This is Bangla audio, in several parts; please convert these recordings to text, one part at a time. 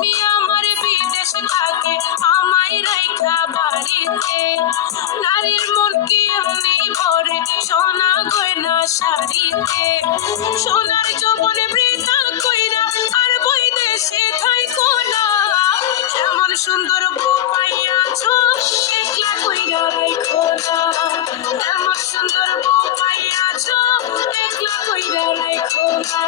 স্বামী আমার বিদেশ থাকে, আমায় রাইখা বাড়িতে। নারীর মন কি এমনি ভরে সোনা গয়না শাড়িতে। সোনার যৌবনে বৃথা কইরা আর বৈদেশে থাইকো না। এমন সুন্দর বউ পাইয়াছো একলা কইরা রাইখো না। এমন সুন্দর বউ পাইয়াছো একলা কইরা রাইখো না।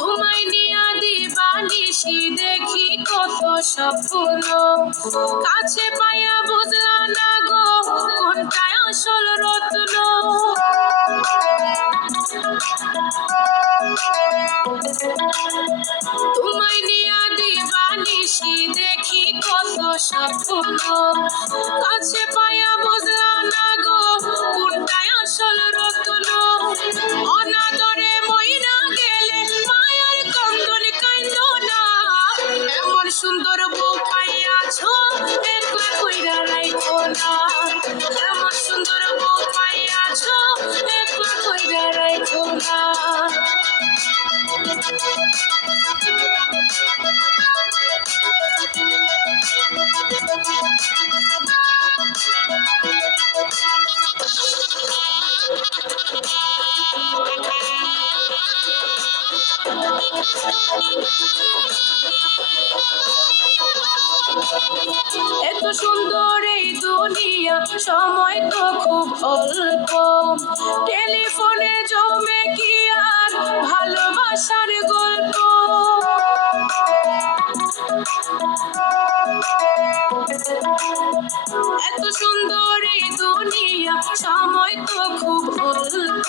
তোমায় নিয়া দিবানিশি দেখি কত স্বপ্ন, কাছে পাইয়া বুঝলা না গো কোনটায় আসল রত্ন। তোমায় নিয়া দিবানিশি দেখি কত স্বপ্ন, কাছে পাইয়া বুঝলা না গো কোনটায় আসল রত্ন। অনাদরে মইরা গেলে মায়ার কান্দন কাইন্দো না। এমন সুন্দর বউ পাইয়াছো একলা কইরা রাইখো না। এমন সুন্দর বউ পাইয়াছো একলা কইরা রাইখো না। এত সুন্দর এই দুনিয়া, সময় তো খুব অল্প। টেলিফোনে জমে কি আর ভালোবাসার গল্প। এত সুন্দর এই দুনিয়া, সময় তো খুব অল্প।